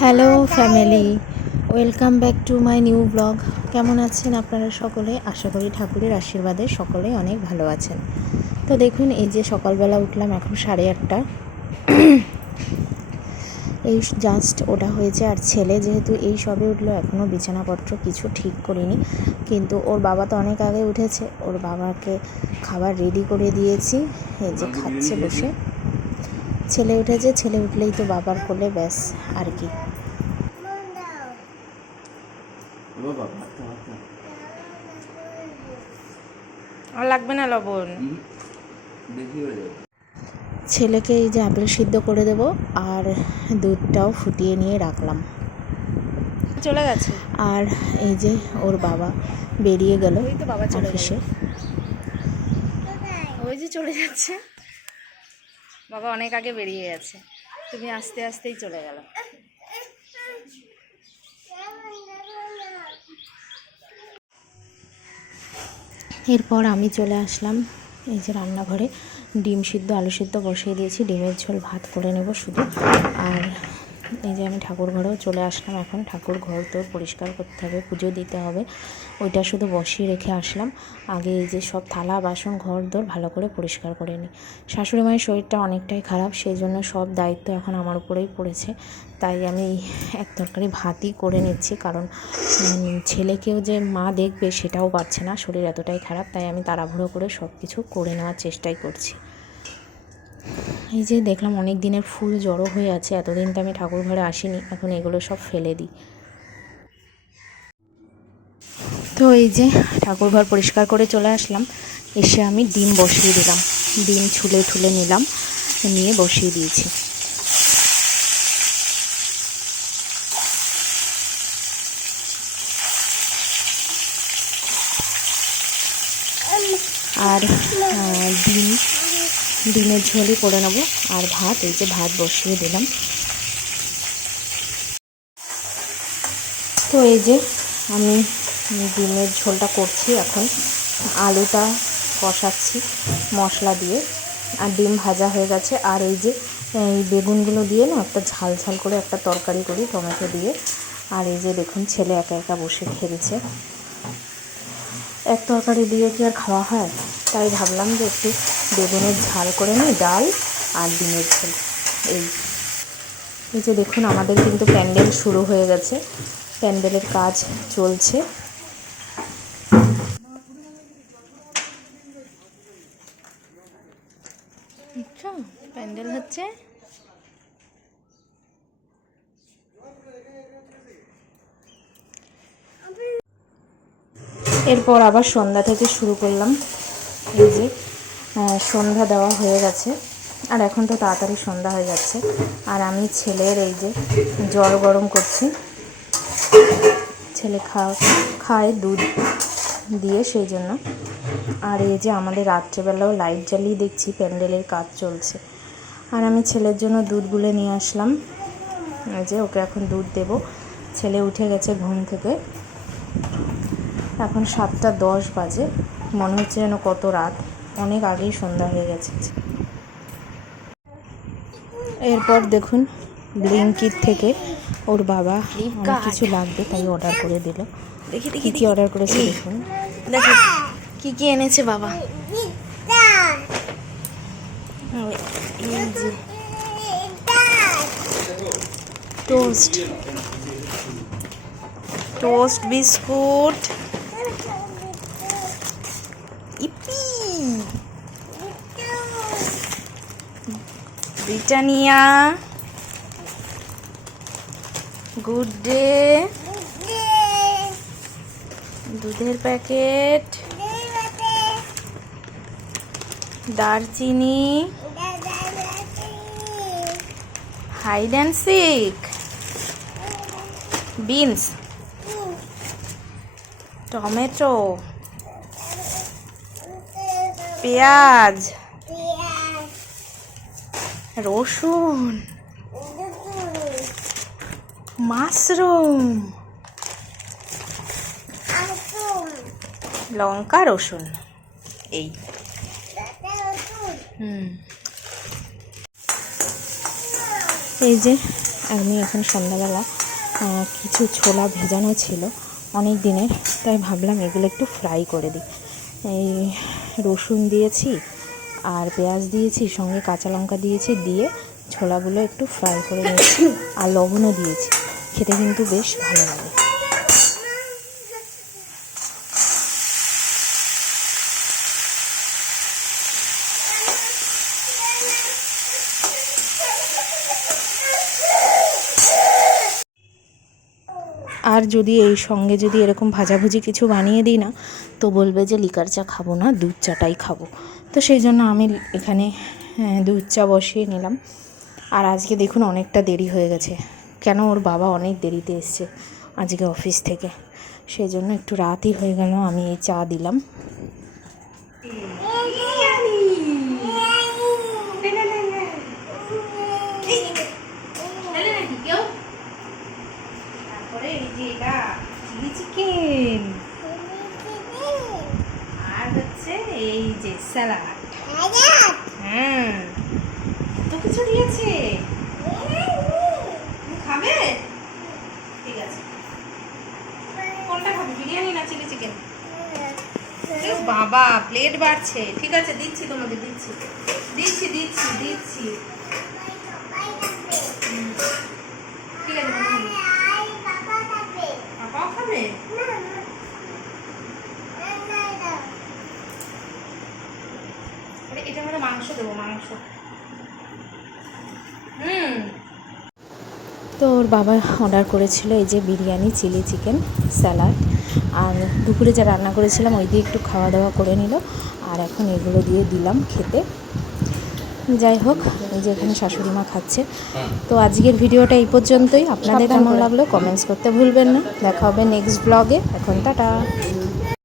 Hello family welcome back to my new blog কেমন আছেন আপনারা সকলে? আশা করি ঠাকুরের আশীর্বাদে সকলে অনেক ভালো আছেন। তো দেখুন, এই যে সকালবেলা উঠলাম এখন সাড়ে আটটা। এই জাস্ট ওটা হয়েছে। আর ছেলে যেহেতু এই সবে উঠল এখনও বিছানাপত্র কিছু ঠিক করিনি। কিন্তু ওর বাবা তো অনেক আগে উঠেছে। ওর বাবাকে খাবার রেডি করে দিয়েছি। এই যে খাচ্ছে বসে। ছেলে উঠেছে ছেলে উঠলেই তো বাবার কোলে ব্যাস আর কি। আর লাগবে না লবণ? ছেলেকে এই যে আপেল সিদ্ধ করে দেবো আর দুধটাও ফুটিয়ে নিয়ে রাখলাম। চলে গেছে? আর এই যে ওর বাবা বেরিয়ে গেল ওই তো বাবা চলে। অফিসে। ওই যে চলে যাচ্ছে। বাবা অনেক আগে বেরিয়ে গেছে। তুমি আস্তে আস্তেই চলে গেল। এরপর আমি চলে আসলাম এই যে রান্নাঘরে। ডিম সিদ্ধ, আলু সিদ্ধ বসিয়ে দিয়েছি। ডিমের ঝোল ভাত করে নেব শুধু। আর এই যে আমি ঠাকুর ঘরেও চলে আসলাম। এখন ঠাকুর ঘর তো পরিষ্কার করতে হবে, পুজো দিতে হবে। ওইটা শুধু বসিয়ে রেখে আসলাম। আগে এই যে সব থালা, বাসন, ঘর, দোর ভালো করে পরিষ্কার করে নিই। শাশুড়ি মায়ের শরীরটা অনেকটাই খারাপ, সেই জন্য সব দায়িত্ব এখন আমার উপরেই পড়েছে। তাই আমি এক তরকারি ভাতই করে নিচ্ছি, কারণ ছেলেকেও যে মা দেখবে সেটাও পারছে না, শরীর এতটাই খারাপ, তাই আমি তাড়াহুড়ো করে সব কিছু করে নেওয়ার চেষ্টাই করছি। এই যে দেখলাম অনেক দিনের ফুল জড়ো হয়ে আছে, এতদিন তো আমি ঠাকুর ঘরে আসিনি, এখন এগুলো সব ফেলে দিই। তো এই যে ঠাকুর ঘর পরিষ্কার করে চলে আসলাম, এসে আমি ডিম বসিয়ে দিলাম। ডিম ছুলে ঠুলে নিলাম, নিয়ে বসিয়ে দিয়েছি। আর ডিম ডিমের ঝোলই করে নেব আর ভাত, এই যে ভাত বসিয়ে দিলাম। তো এই যে আমি ডিমের ঝোলটা করছি এখন। আলুটা কষাচ্ছি মশলা দিয়ে। আর ডিম ভাজা হয়ে গেছে। আর এই যে, এই বেগুনগুলো দিয়ে না একটা ঝাল ঝাল করে একটা তরকারি করি, টমেটো দিয়ে। আর এই যে দেখুন, ছেলে একা একা বসে খেলছে। এক তরকারি দিয়ে কি আর খাওয়া হয়? তাই ভাবলাম যে একটু বেগুনের ঝাল করে নিই, ডাল আর ডিমের ঝোল। এই এই যে দেখুন, আমাদের কিন্তু প্যান্ডেল শুরু হয়ে গেছে। প্যান্ডেলের কাজ চলছে। প্যান্ডেল হচ্ছে এরপর আবার সন্ধ্যা থেকে শুরু করলাম। এই যে সন্ধ্যা দেওয়া হয়ে গেছে। আর এখন তো তাড়াতাড়ি সন্ধ্যা হয়ে যাচ্ছে। আর আমি ছেলের এই যে জল গরম করছি। ছেলে খাওয়া খায় দুধ দিয়ে সেই জন্য। আর এই যে আমাদের রাত্রেবেলাও লাইট জ্বালিয়ে দেখছি, প্যান্ডেলের কাজ চলছে। আর আমি ছেলের জন্য দুধ গুলে নিয়ে আসলাম। এই যে ওকে এখন দুধ দেব। ছেলে উঠে গেছে ঘুম থেকে। এখন সাতটা দশ বাজে। মনে হচ্ছে যেন কত রাত। অনেক আগেই সন্ধ্যা হয়ে গেছে। এরপর দেখুন ব্লিঙ্কিট থেকে ওর বাবা কিছু লাগবে তাই অর্ডার করে দিল। দেখি কী কী অর্ডার করেছে দেখুন। দেখো কি কি এনেছে বাবা। Toast toast biscuit. Britannia Good Day দুধের প্যাকেট। দারচিনি। Hide and seek beans tomato পেঁয়াজ রসুন, মাশরুম, লঙ্কা, রসুন, এই। হুম। এই যে আমি এখন সন্ধ্যাবেলা কিছু ছোলা ভেজানো ছিল অনেক দিনের, তাই ভাবলাম এগুলো একটু ফ্রাই করে দিই। এই রসুন দিয়েছি আর পেঁয়াজ দিয়েছি, সঙ্গে কাঁচা লঙ্কা দিয়েছি, দিয়ে ছোলাগুলো একটু ফ্রাই করে নিয়েছি। আর লবণও দিয়েছি। খেতে কিন্তু বেশ ভালো লাগে। আর যদি এই সঙ্গে যদি এরকম ভাজাভুজি কিছু বানিয়ে দিই না, তো বলবে যে, লিকার চা খাব না, দুধ চাটাই খাব। তো সেই জন্য আমি এখানে আহ, দুধ চা বসিয়ে নিলাম। আর আজকে দেখুন অনেকটা দেরি হয়ে গেছে। কেন ওর বাবা অনেক দেরিতে এসছে আজকে অফিস থেকে। সেই জন্য একটু রাতই হয়ে গেল আমি এই চা দিলাম। চিকেন আর হচ্ছে এই যে স্যালাড। হ্যাঁ তো কিছু দিয়েছে খাবে? ঠিক আছে। কোনটা খাবে বিরিয়ানি না চিলি চিকেন? বাবা প্লেট বাড়ছে। ঠিক আছে দিচ্ছি তোমাকে দিচ্ছি। দিচ্ছি দিচ্ছি দিচ্ছি হুম। ঠিক আছে বাবা। পাপাও খাবে আরে এটার মধ্যে মাংস দেবো মাংস। হুম। তো ওর বাবা অর্ডার করেছিল এই যে বিরিয়ানি চিলি চিকেন স্যালাড। আর দুপুরে যা রান্না করেছিলাম ওই দিয়ে একটু খাওয়া দাওয়া করে নিল। আর এখন এগুলো দিয়ে দিলাম খেতে। যাই হোক এই যে এখানে শাশুড়ি মা খাচ্ছে। তো আজকের ভিডিওটা এই পর্যন্তই। আপনাদের কেমন লাগল? কমেন্টস করতে ভুলবেন না। দেখা হবে নেক্সট ব্লগে এখন টাটা।